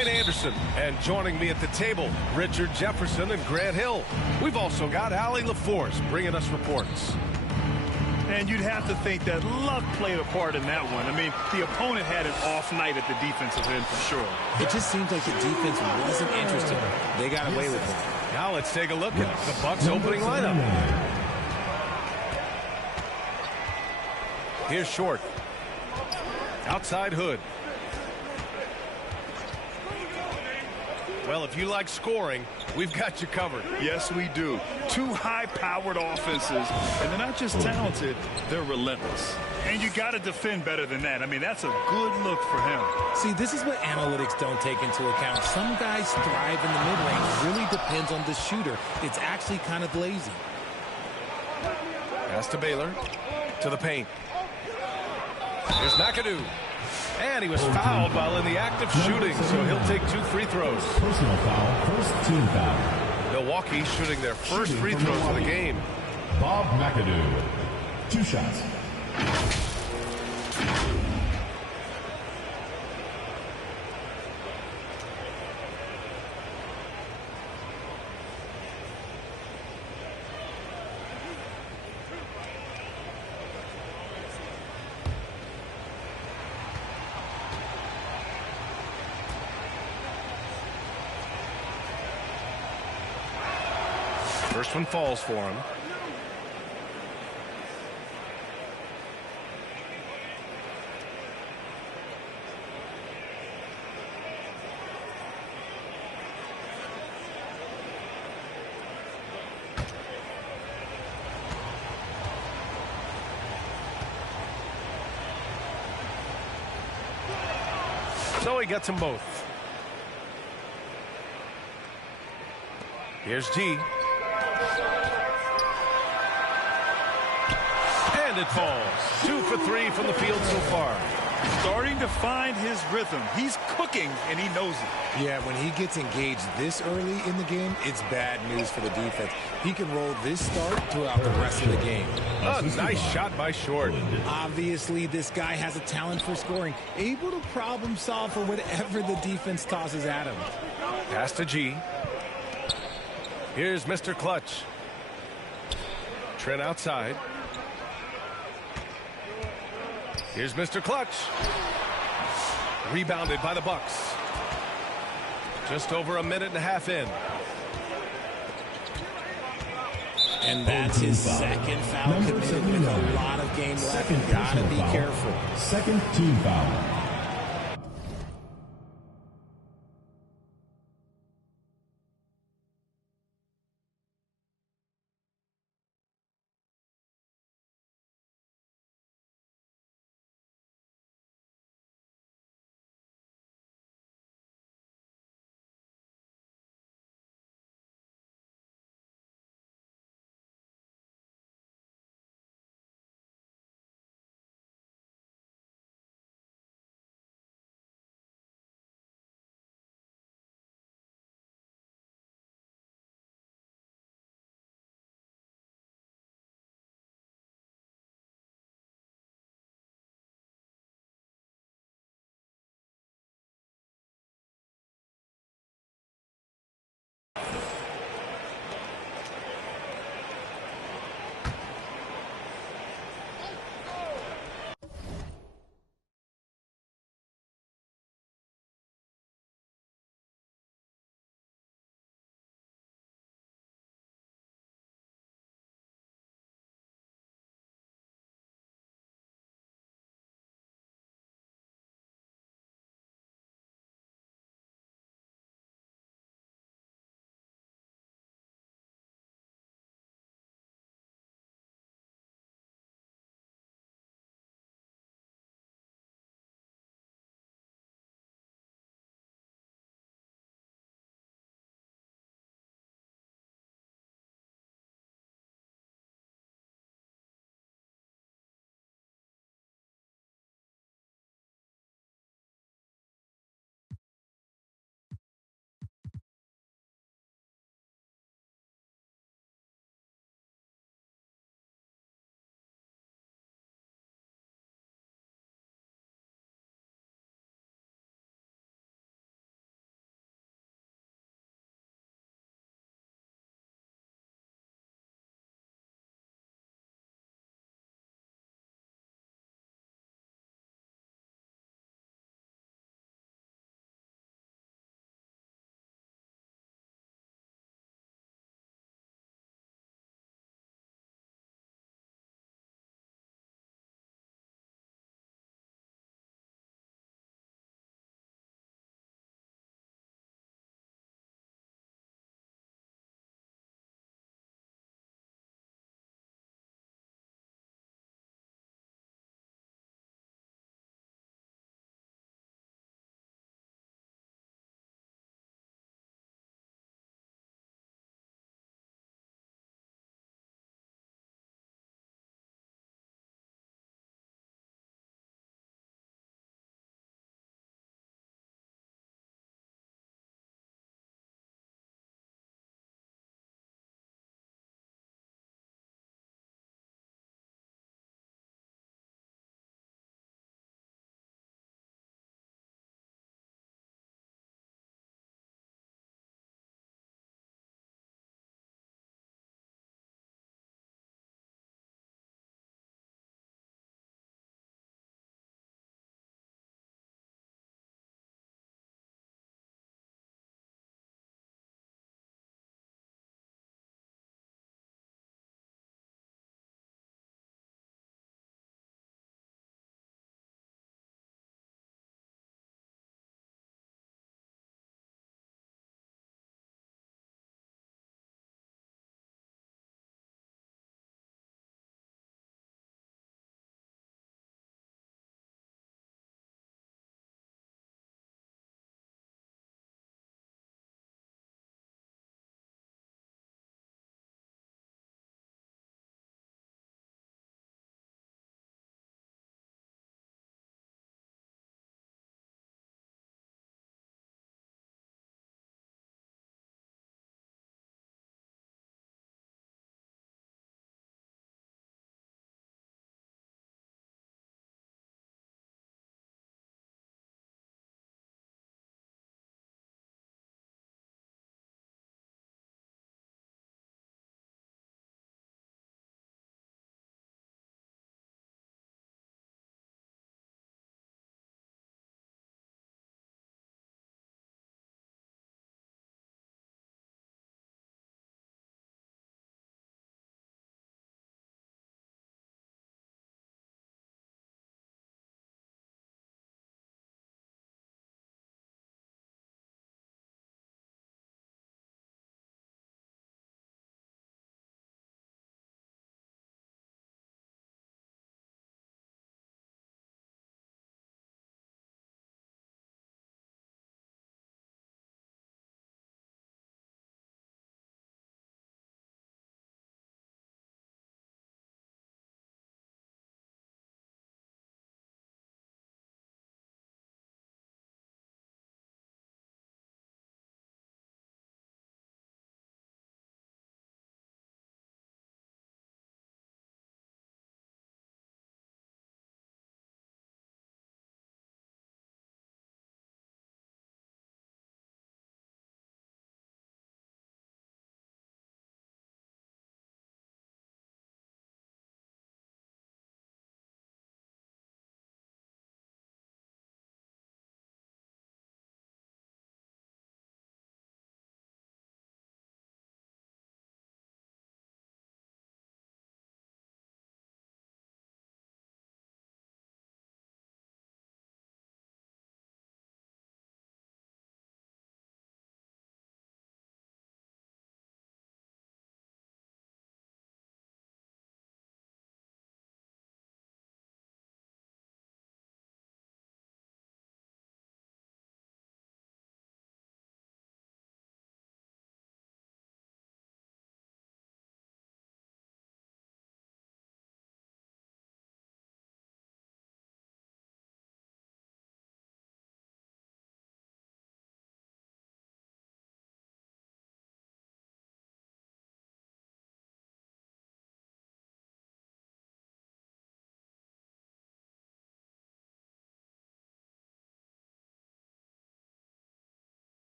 Ryan Anderson. And joining me at the table, Richard Jefferson and Grant Hill. We've also got Allie LaForce bringing us reports. And you'd have to think that luck played a part in that one. I mean, the opponent had an off night at the defensive end for sure. It just seems like the defense wasn't interested. They got away with it. Now let's take a look at the Bucs opening lineup. Here's Short. Outside Hood. Well, if you like scoring, we've got you covered. Yes, we do. Two high-powered offenses, and they're not just talented, they're relentless. And you got to defend better than that. I mean, that's a good look for him. See, this is what analytics don't take into account. Some guys thrive in the mid-range. Really depends on the shooter. It's actually kind of lazy. Pass to Baylor. To the paint. Here's McAdoo. And he was fouled while in the act of shooting, so he'll take 2 free throws. Personal foul, first team foul. Milwaukee shooting their first free throws of the game. Bob McAdoo, 2 shots. First one falls for him. So he gets them both. Here's G. And it falls. 2 for 3 from the field so far. Starting to find his rhythm. He's cooking, and he knows it. Yeah, when he gets engaged this early in the game, it's bad news for the defense. He can roll this start throughout the rest of the game. A nice shot by Short. Obviously, this guy has a talent for scoring, able to problem solve for whatever the defense tosses at him. Pass to G. Here's Mr. Clutch. Trent outside. Here's Mr. Clutch. Rebounded by the Bucs. Just over a minute and a half in. And that's his second foul committed with a lot of game left. You gotta be careful. Second team foul.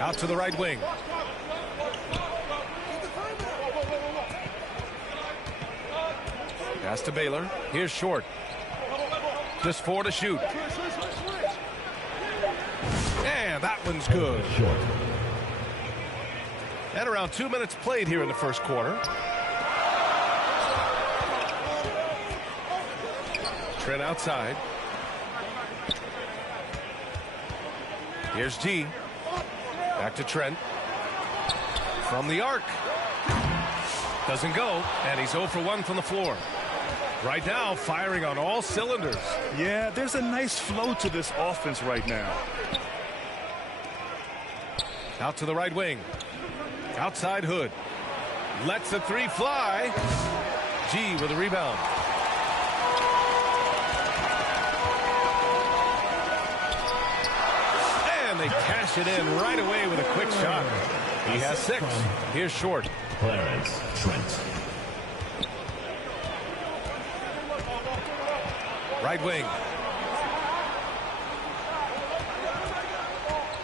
Out to the right wing. Pass to Baylor. Here's Short. Just 4 to shoot. And that one's good. Short. And around 2 minutes played here in the first quarter. Trent outside. Here's G. Back to Trent. From the arc. Doesn't go, and he's 0 for 1 from the floor. Right now, firing on all cylinders. Yeah, there's a nice flow to this offense right now. Out to the right wing. Outside Hood. Lets the 3 fly. G with a rebound. And they cash it in right away with a quick shot. He has 6. Here's Short. Clarence Trent. Right wing.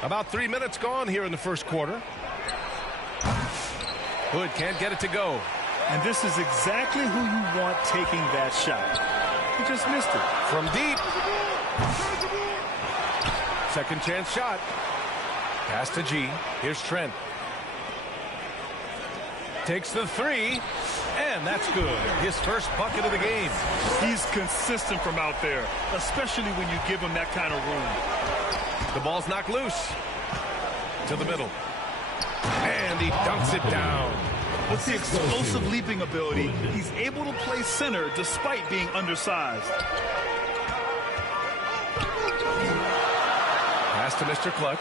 About 3 minutes gone here in the first quarter. Hood can't get it to go. And this is exactly who you want taking that shot. He just missed it. From deep. Second chance shot. Pass to G. Here's Trent. Takes the 3. And that's good. His first bucket of the game. He's consistent from out there, especially when you give him that kind of room. The ball's knocked loose. To the middle. And he dunks it down. With the explosive leaping ability, he's able to play center despite being undersized. Pass to Mr. Clutch.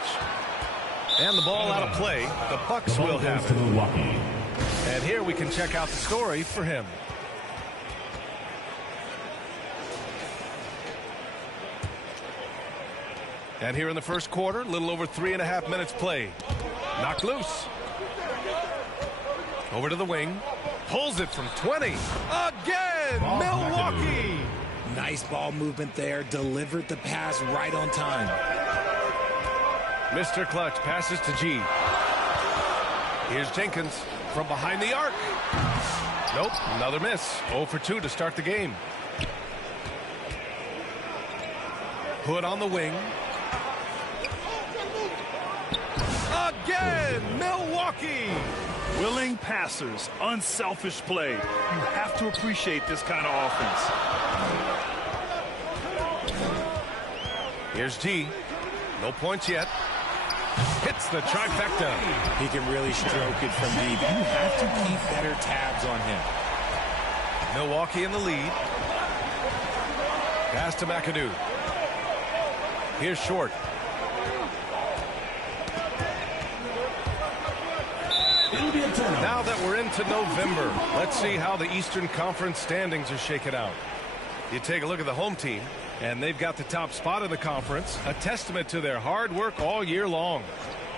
And the ball out of play. The Bucks will have it. Milwaukee. And here we can check out the story for him. And here in the first quarter, a little over 3.5 minutes played. Knocked loose. Over to the wing. Pulls it from 20. Again, Milwaukee. Nice ball movement there. Delivered the pass right on time. Mr. Clutch passes to G. Here's Jenkins from behind the arc. Nope, another miss. 0 for 2 to start the game. Hood on the wing. Again, Milwaukee. Willing passers, unselfish play. You have to appreciate this kind of offense. Here's G. No points yet. Hits the trifecta. He can really stroke it from deep. You have to keep better tabs on him. Milwaukee in the lead. Pass to McAdoo. Here's Short. Now that we're into November, let's see how the Eastern Conference standings are shaken out. You take a look at the home team, and they've got the top spot in the conference, a testament to their hard work all year long.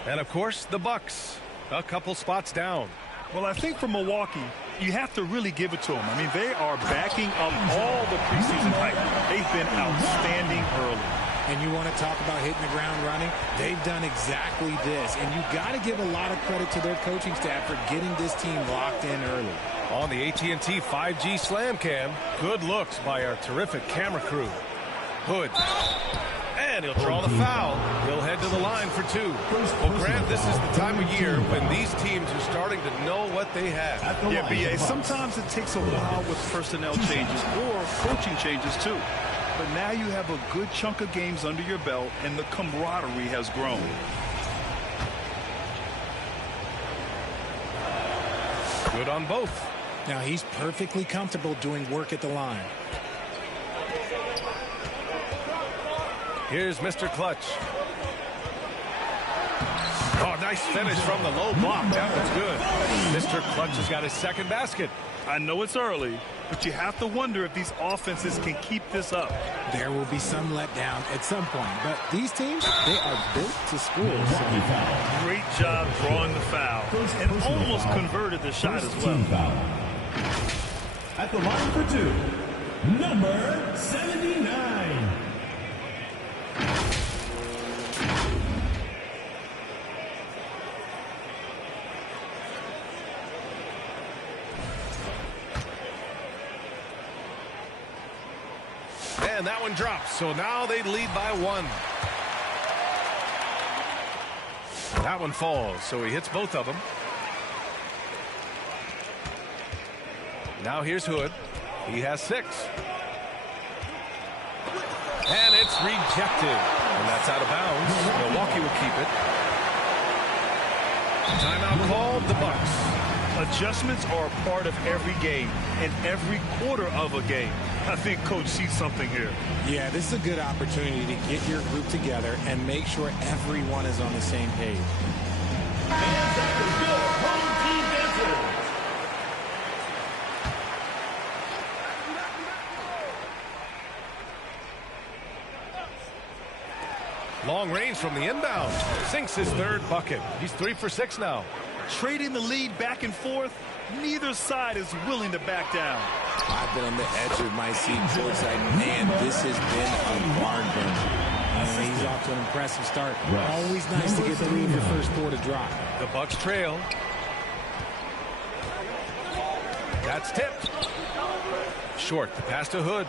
And, of course, the Bucks, a couple spots down. Well, I think for Milwaukee, you have to really give it to them. I mean, they are backing up all the preseason hype. They've been outstanding early. And you want to talk about hitting the ground running? They've done exactly this. And you got to give a lot of credit to their coaching staff for getting this team locked in early. On the AT&T 5G Slam Cam, good looks by our terrific camera crew. Hood. And he'll draw the foul. He'll head to the line for 2. Well, Grant, this is the time of year when these teams are starting to know what they have. Yeah, B.A., sometimes it takes a while with personnel changes or coaching changes, too. But now you have a good chunk of games under your belt, and the camaraderie has grown. Good on both. Now he's perfectly comfortable doing work at the line. Here's Mr. Clutch. Oh, nice finish from the low block. That was good. Mr. Clutch has got his second basket. I know it's early, but you have to wonder if these offenses can keep this up. There will be some letdown at some point, but these teams, they are built to score. Great job drawing the foul and almost converted the shot as well. At the line for 2, number 79. one drops, so now they lead by 1. That one falls, so he hits both of them. Now here's Hood. He has 6. And it's rejected. And that's out of bounds. Milwaukee will keep it. Timeout called, the Bucks. Adjustments are a part of every game and every quarter of a game. I think Coach sees something here. Yeah, this is a good opportunity to get your group together and make sure everyone is on the same page. And that is your home team answer. Long range from the inbound. Sinks his 3rd bucket. He's 3 for 6 now. Trading the lead back and forth, neither side is willing to back down. I've been on the edge of my seat courtside. Man, this has been a barn burner. And he's off to an impressive start. Always nice to get 3 of your first 4 to drop. The Bucks trail. That's tipped. Short, the pass to Hood.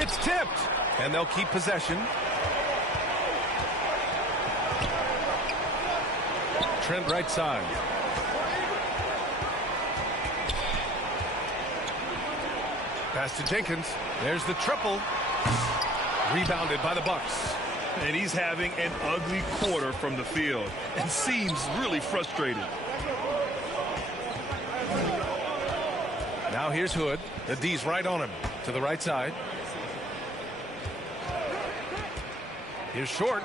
It's tipped, and they'll keep possession. Trent right side. Pass to Jenkins. There's the triple. Rebounded by the Bucks. And he's having an ugly quarter from the field and seems really frustrated. Now here's Hood. The D's right on him. To the right side. Here's Short.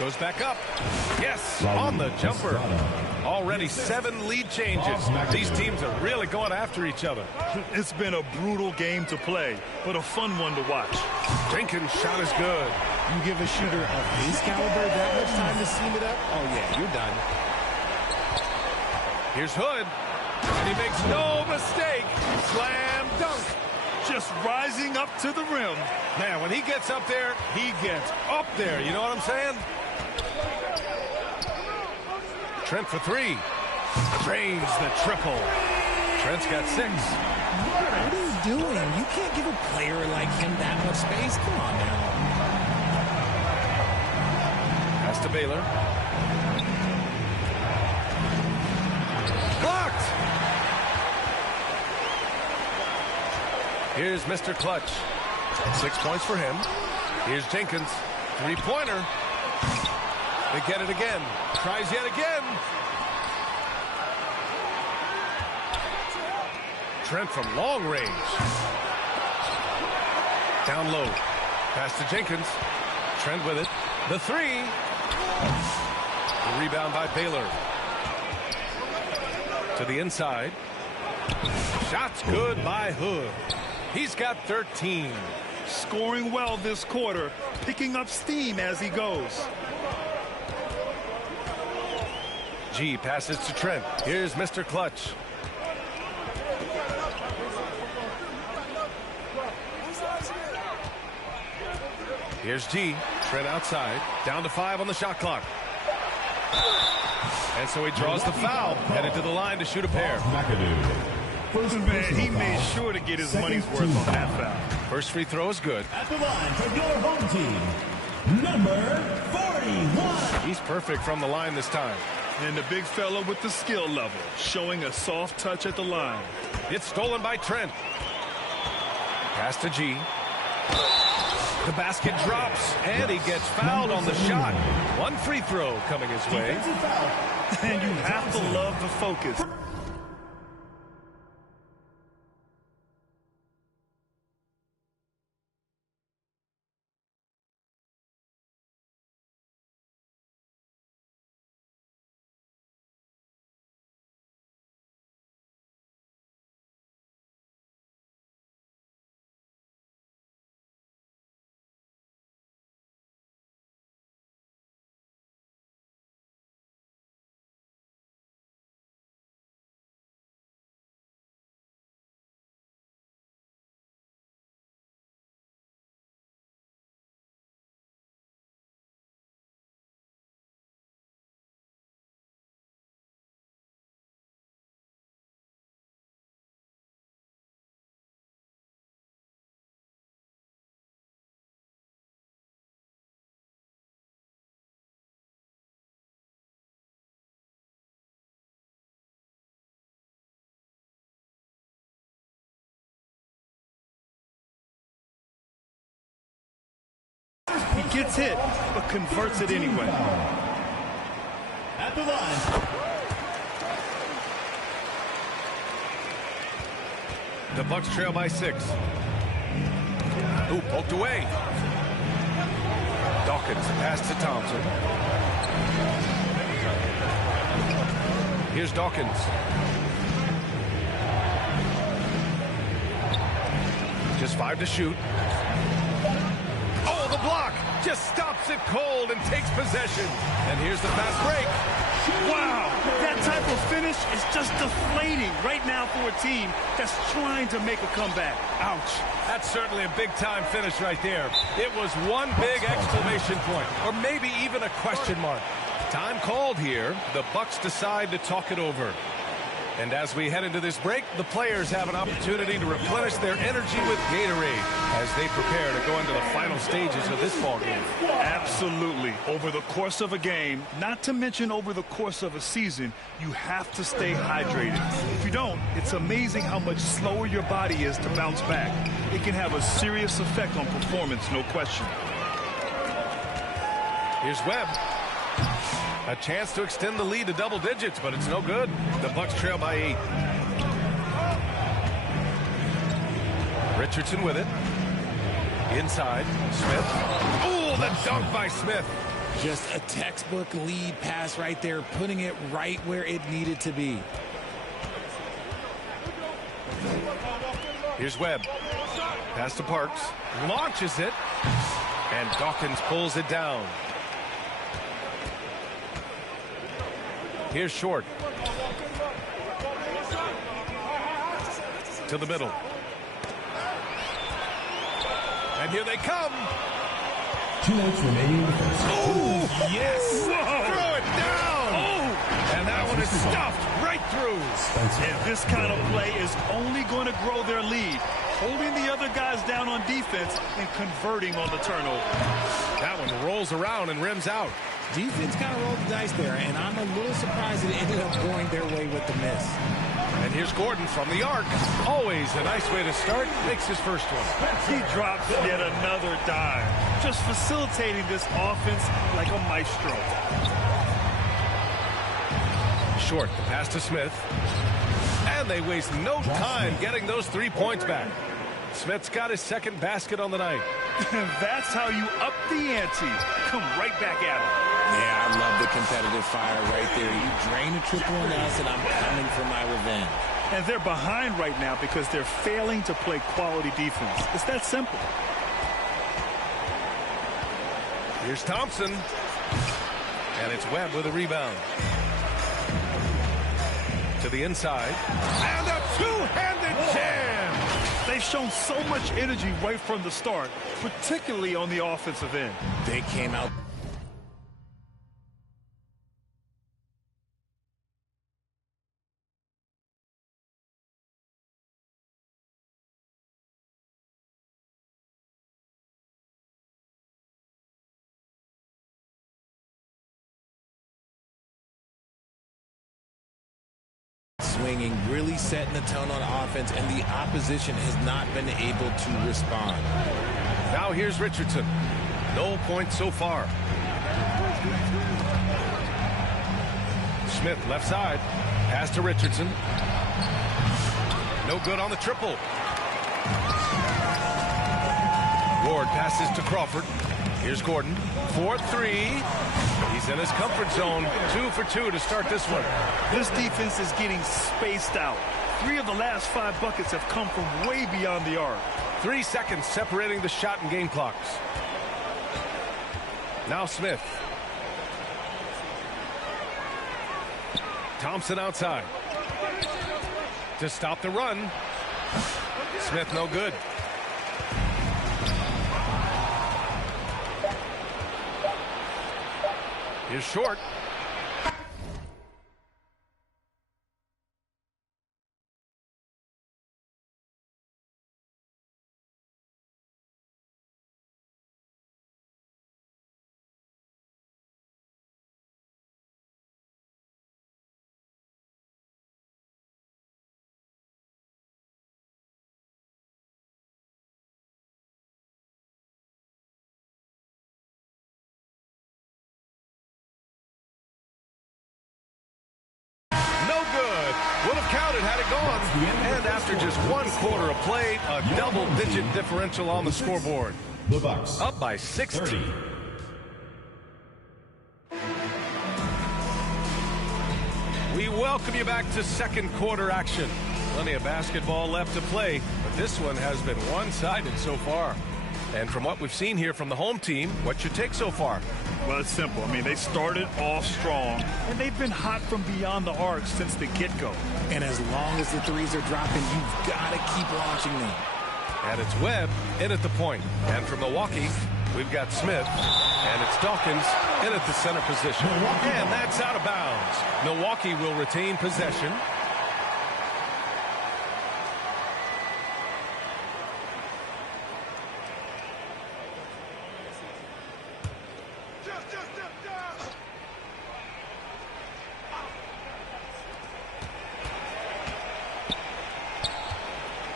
Goes back up. Yes, on the jumper. Already 7 lead changes. These teams are really going after each other. It's been a brutal game to play, but a fun one to watch. Jenkins' shot is good. You give a shooter of his caliber that much time to seam it up? Oh, yeah, you're done. Here's Hood. And he makes no mistake. Slam dunk. Just rising up to the rim. Man, when he gets up there, he gets up there. You know what I'm saying? Trent for 3. Drains the triple. Trent's got 6. What are you doing? You can't give a player like him that much space. Come on now. Pass to Baylor. Blocked! Here's Mr. Clutch. 6 points for him. Here's Jenkins. 3-pointer. They get it again. Tries yet again. Trent from long range. Down low. Pass to Jenkins. Trent with it. The 3. The rebound by Baylor. To the inside. Shots good by Hood. He's got 13. Scoring well this quarter, picking up steam as he goes. G passes to Trent. Here's Mr. Clutch. Here's G. Trent outside. Down to 5 on the shot clock. And so he draws the foul. Headed to the line to shoot a pair. Man, he made sure to get his money's worth on that foul. First free throw is good. At the line for your home team, number 41. He's perfect from the line this time. And the big fella with the skill level, showing a soft touch at the line. It's stolen by Trent. Pass to G. The basket drops, and he gets fouled on the shot. 1 free throw coming his way. And you have to love the focus. He gets hit, but converts it anyway. At the line. The Bucks trail by 6. Ooh, poked away. Dawkins pass to Thompson. Here's Dawkins. Just 5 to shoot. Oh, the block just stops it cold and takes possession. And here's the fast break. Wow, that type of finish is just deflating right now for a team that's trying to make a comeback. Ouch. That's certainly a big-time finish right there. It was one big exclamation point, or maybe even a question mark. Time called here. The Bucks decide to talk it over. And as we head into this break, the players have an opportunity to replenish their energy with Gatorade as they prepare to go into the final stages of this ballgame. Absolutely. Over the course of a game, not to mention over the course of a season, you have to stay hydrated. If you don't, it's amazing how much slower your body is to bounce back. It can have a serious effect on performance, no question. Here's Webb. A chance to extend the lead to double digits, but it's no good. The Bucks trail by 8. Richardson with it. Inside. Smith. Oh, the dunk by Smith. Just a textbook lead pass right there, putting it right where it needed to be. Here's Webb. Pass to Parks. Launches it. And Dawkins pulls it down. Here's Short. To the middle. And here they come. 2 minutes remaining in the first. Oh, yes. Throw it down. Oh. And that one is stuffed right through. And this kind of play is only going to grow their lead. Holding the other guys down on defense and converting on the turnover. That one rolls around and rims out. Defense kind of rolled the dice there, and I'm a little surprised that it ended up going their way with the miss. And here's Gordon from the arc. Always a nice way to start. Makes his first one. He drops yet another dime. Just facilitating this offense like a maestro. Short, the pass to Smith. And they waste no time getting those 3 points back. Smith's got his second basket on the night. That's how you up the ante. Come right back at him. Yeah, I love the competitive fire right there. You drain a triple on us, and I'm coming for my revenge. And they're behind right now because they're failing to play quality defense. It's that simple. Here's Thompson. And it's Webb with a rebound. To the inside. And a two-handed jam. They've shown so much energy right from the start, particularly on the offensive end. They came out. Swinging, really setting the tone on offense, and the opposition has not been able to respond. Now here's Richardson. No points so far. Smith left side. Pass to Richardson. No good on the triple. Ward passes to Crawford. Here's Gordon. 4-3. He's in his comfort zone. 2 for 2 to start this one. This defense is getting spaced out. 3 of the last 5 buckets have come from way beyond the arc. 3 seconds separating the shot and game clocks. Now Smith. Thompson outside. To stop the run. Smith no good. Here's Short. Would have counted had it gone. And after just 1 quarter of play, a double-digit differential on the scoreboard. The Bucks up by 60. We welcome you back to second quarter action. Plenty of basketball left to play, but this one has been one-sided so far. And from what we've seen here from the home team, what's your take so far? Well, it's simple. I mean, they started off strong, and they've been hot from beyond the arc since the get-go. And as long as the threes are dropping, you've got to keep launching them. And it's Webb in at the point. And from Milwaukee, we've got Smith. And it's Dawkins in at the center position. And that's out of bounds. Milwaukee will retain possession.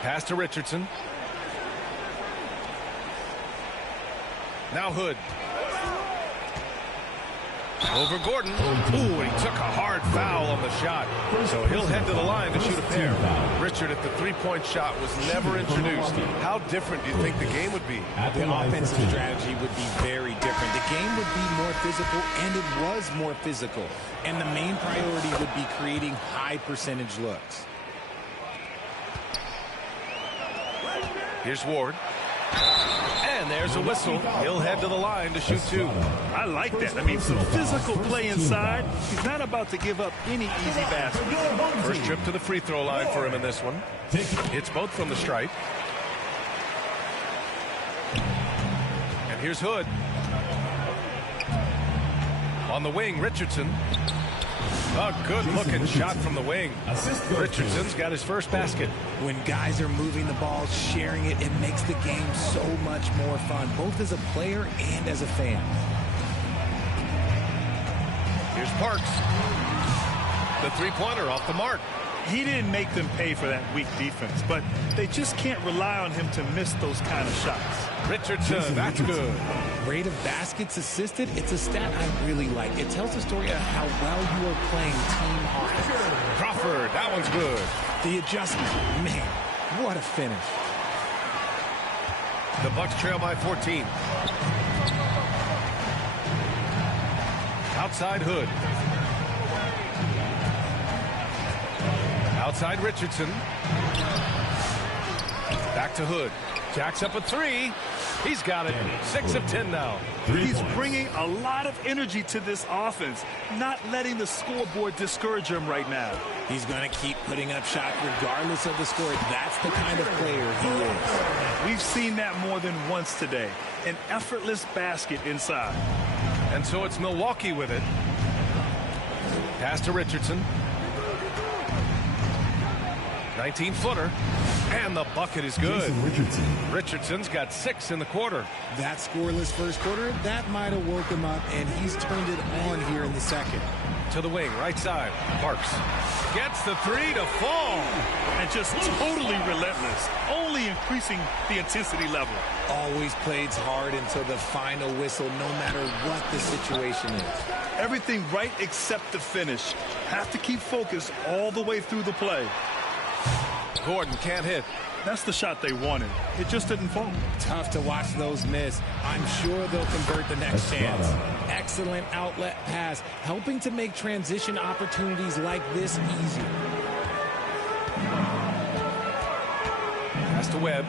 Pass to Richardson. Now Hood. Over Gordon. Ooh, he took a hard foul on the shot. So he'll head to the line to shoot a pair. Richard at the three-point shot was never introduced. How different do you think the game would be? The offensive strategy would be very different. The game would be more physical, and it was more physical. And the main priority would be creating high-percentage looks. Here's Ward. And there's a whistle. He'll head to the line to shoot 2. I like that. I mean, some physical play inside. He's not about to give up any easy basket. First trip to the free throw line for him in this one. It's both from the stripe. And here's Hood. On the wing, Richardson. A good-looking shot from the wing. Richardson's got his first basket. When guys are moving the ball, sharing it, it makes the game so much more fun, both as a player and as a fan. Here's Parks. The three-pointer off the mark. He didn't make them pay for that weak defense, but they just can't rely on him to miss those kind of shots. Richardson, that's good. Rate of baskets assisted, it's a stat I really like. It tells the story of how well you are playing team offense. Crawford, that one's good. The adjustment, man, what a finish. The Bucks trail by 14. Outside Hood. Outside Richardson. Back to Hood. Jacks up a 3. He's got it. 6 of 10 now. He's bringing a lot of energy to this offense, not letting the scoreboard discourage him right now. He's going to keep putting up shots regardless of the score. That's the kind of player he is. We've seen that more than once today. An effortless basket inside. And so it's Milwaukee with it. Pass to Richardson. 19-footer. And the bucket is good. Richardson's got 6 in the quarter. That scoreless first quarter, that might have woke him up, and he's turned it on here in the second. To the wing, right side. Parks gets the 3 to fall. And just totally relentless, only increasing the intensity level. Always plays hard until the final whistle, no matter what the situation is. Everything right except the finish. Have to keep focused all the way through the play. Gordon can't hit. That's the shot they wanted. It just didn't fall. Tough to watch those miss. I'm sure they'll convert the next chance. Excellent outlet pass, helping to make transition opportunities like this easier. Pass to Webb.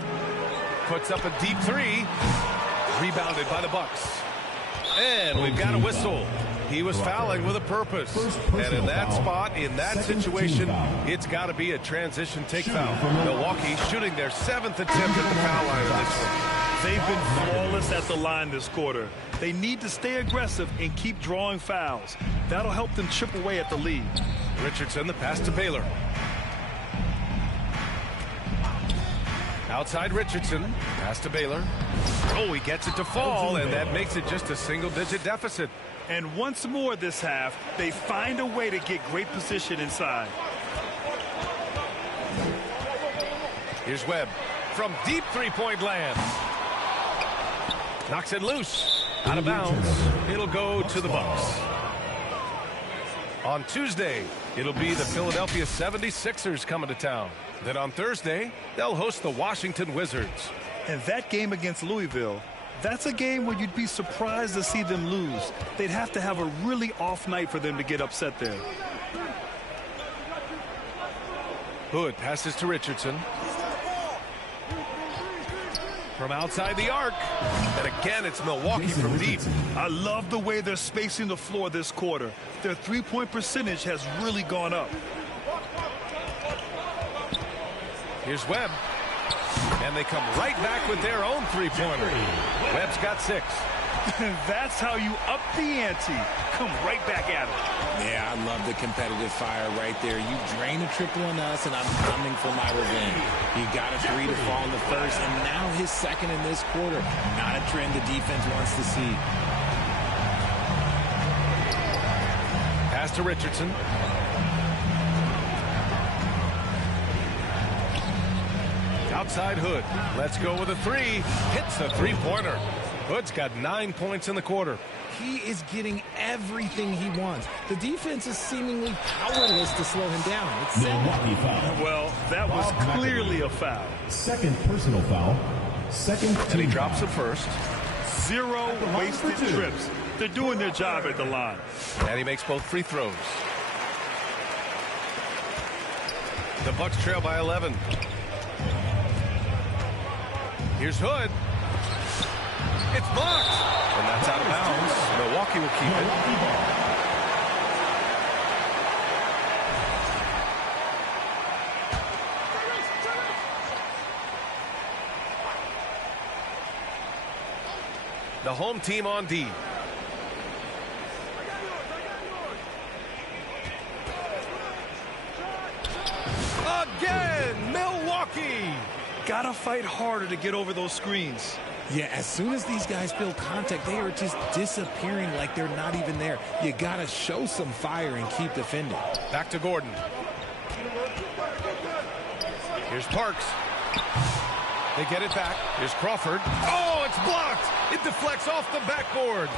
Puts up a deep 3. Rebounded by the Bucks. And we've got a whistle. He was fouling with a purpose. And in that spot, in that situation, it's got to be a transition take foul. Milwaukee shooting their 7th attempt at the foul line on this one. They've been flawless at the line this quarter. They need to stay aggressive and keep drawing fouls. That'll help them chip away at the lead. Richardson, the pass to Baylor. Outside Richardson. Pass to Baylor. Oh, he gets it to fall, and that makes it just a single-digit deficit. And once more this half, they find a way to get great position inside. Here's Webb from deep three-point land. Knocks it loose. Out of bounds. It'll go to the Bucks. On Tuesday, It'll be the Philadelphia 76ers coming to town. Then on Thursday, they'll host the Washington Wizards. And that game against Louisville, that's a game where you'd be surprised to see them lose. They'd have to have a really off night for them to get upset there. Hood passes to Richardson. From outside the arc. And again, it's Milwaukee from deep. I love the way they're spacing the floor this quarter. Their three-point percentage has really gone up. Here's Webb. And they come right back with their own three-pointer. Webb's got 6. That's how you up the ante. Come right back at it. Yeah, I love the competitive fire right there. You drain a triple on us, and I'm coming for my revenge. He got a 3 to fall in the first, and now his second in this quarter. Not a trend the defense wants to see. Pass to Richardson. Outside Hood. Let's go with a 3. Hits the three-pointer. Hood's got 9 points in the quarter. He is getting everything he wants. The defense is seemingly powerless to slow him down. It's Milwaukee foul. Well, that was clearly a foul. Second personal foul. Second And he drops the first. 0 wasted trips. They're doing their job at the line. And he makes both free throws. The Bucks trail by 11. Here's Hood. It's blocked. And that's out of bounds. Milwaukee will keep it. The home team on D. Again, Milwaukee. Gotta fight harder to get over those screens. Yeah, as soon as these guys feel contact, they are just disappearing like they're not even there. You got to show some fire and keep defending. Back to Gordon. Here's Parks. They get it back. Here's Crawford. Oh, it's blocked. It deflects off the backboard.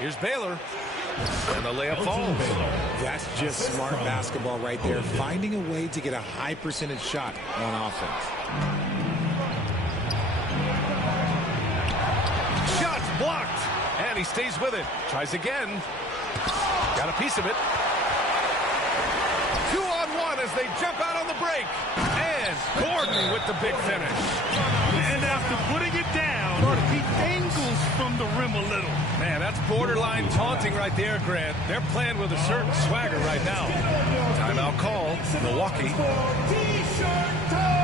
Here's Baylor. And the layup falls. That's just smart basketball right there. Finding a way to get a high percentage shot on offense. Blocked, and he stays with it. Tries again. Got a piece of it. 2-on-1 as they jump out on the break. And Gordon with the big finish. And after putting it down, he angles from the rim a little. Man, that's borderline taunting right there, Grant. They're playing with a certain swagger right now. Timeout call, Milwaukee. T-shirt time!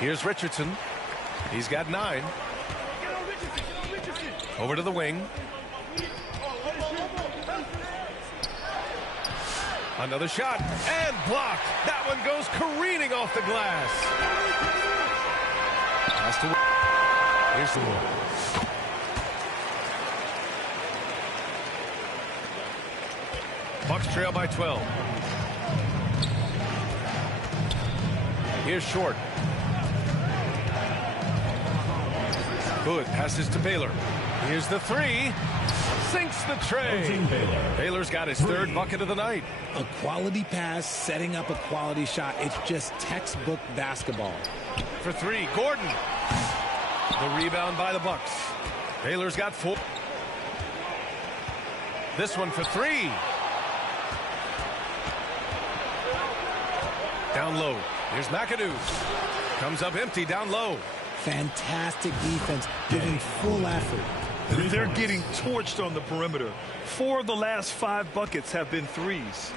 Here's Richardson. He's got 9. Over to the wing. Another shot and blocked. That one goes careening off the glass. Pass to. Here's the Bucks trail by 12. Here's Short. Hood passes to Baylor. Here's the 3. Sinks the tray. Baylor's got his 3rd bucket of the night. A quality pass, setting up a quality shot. It's just textbook basketball. For 3, Gordon. The rebound by the Bucks. Baylor's got 4. This one for 3. Down low. Here's McAdoo. Comes up empty down low. Fantastic defense, giving full effort. They're getting torched on the perimeter. 4 of the last 5 buckets have been threes.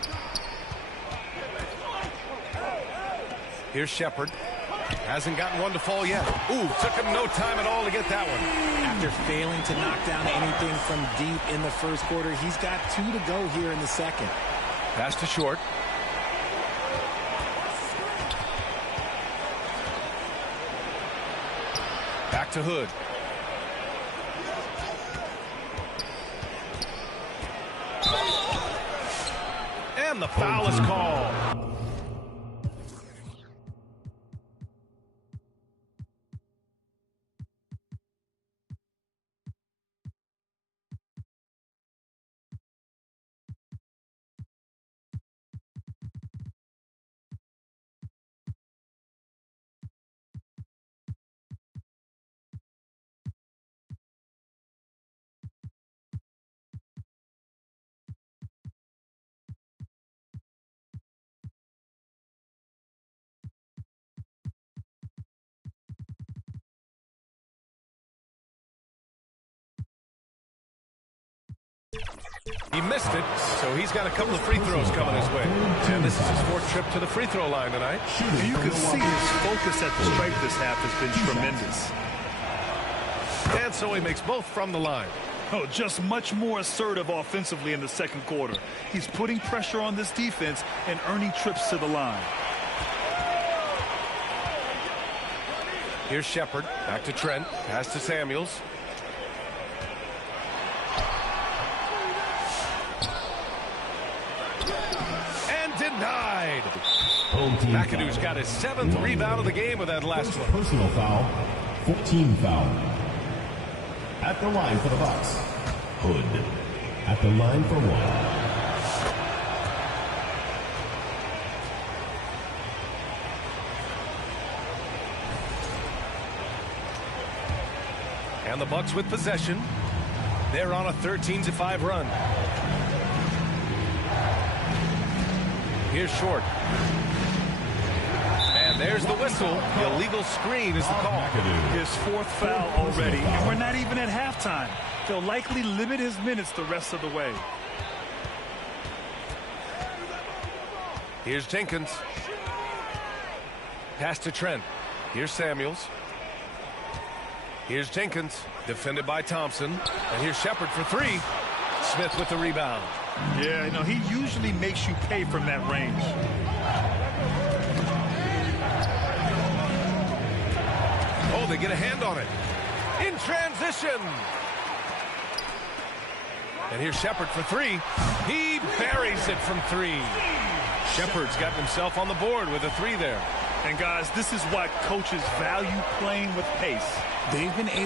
Here's Shepard. Hasn't gotten one to fall yet. Ooh, took him no time at all to get that one. After failing to knock down anything from deep in the first quarter, he's got 2 to go here in the second. Pass to Short. Back to Hood. And the foul is called. He missed it, so he's got a couple of free throws coming his way. And this is his 4th trip to the free throw line tonight. And you can see his focus at the stripe this half has been tremendous. And so he makes both from the line. Oh, just much more assertive offensively in the second quarter. He's putting pressure on this defense and earning trips to the line. Here's Shepard. Back to Trent. Pass to Samuels. Denied. McAdoo's got his 7th rebound of the game with that last one. Personal foul, 14 foul. At the line for the Bucks, Hood. At the line for 1. And the Bucks with possession. They're on a 13-5 run. Here's Short. And there's the whistle. The illegal screen is the call. His 4th foul already, and we're not even at halftime. They'll likely limit his minutes the rest of the way. Here's Jenkins. Pass to Trent. Here's Samuels. Here's Jenkins, defended by Thompson. And here's Shepard for 3. Smith with the rebound. Yeah, no, he usually makes you pay from that range. Oh, they get a hand on it. In transition. And here's Shepard for 3. He buries it from 3. Shepard's gotten himself on the board with a 3 there. And guys, this is why coaches value playing with pace. They've been able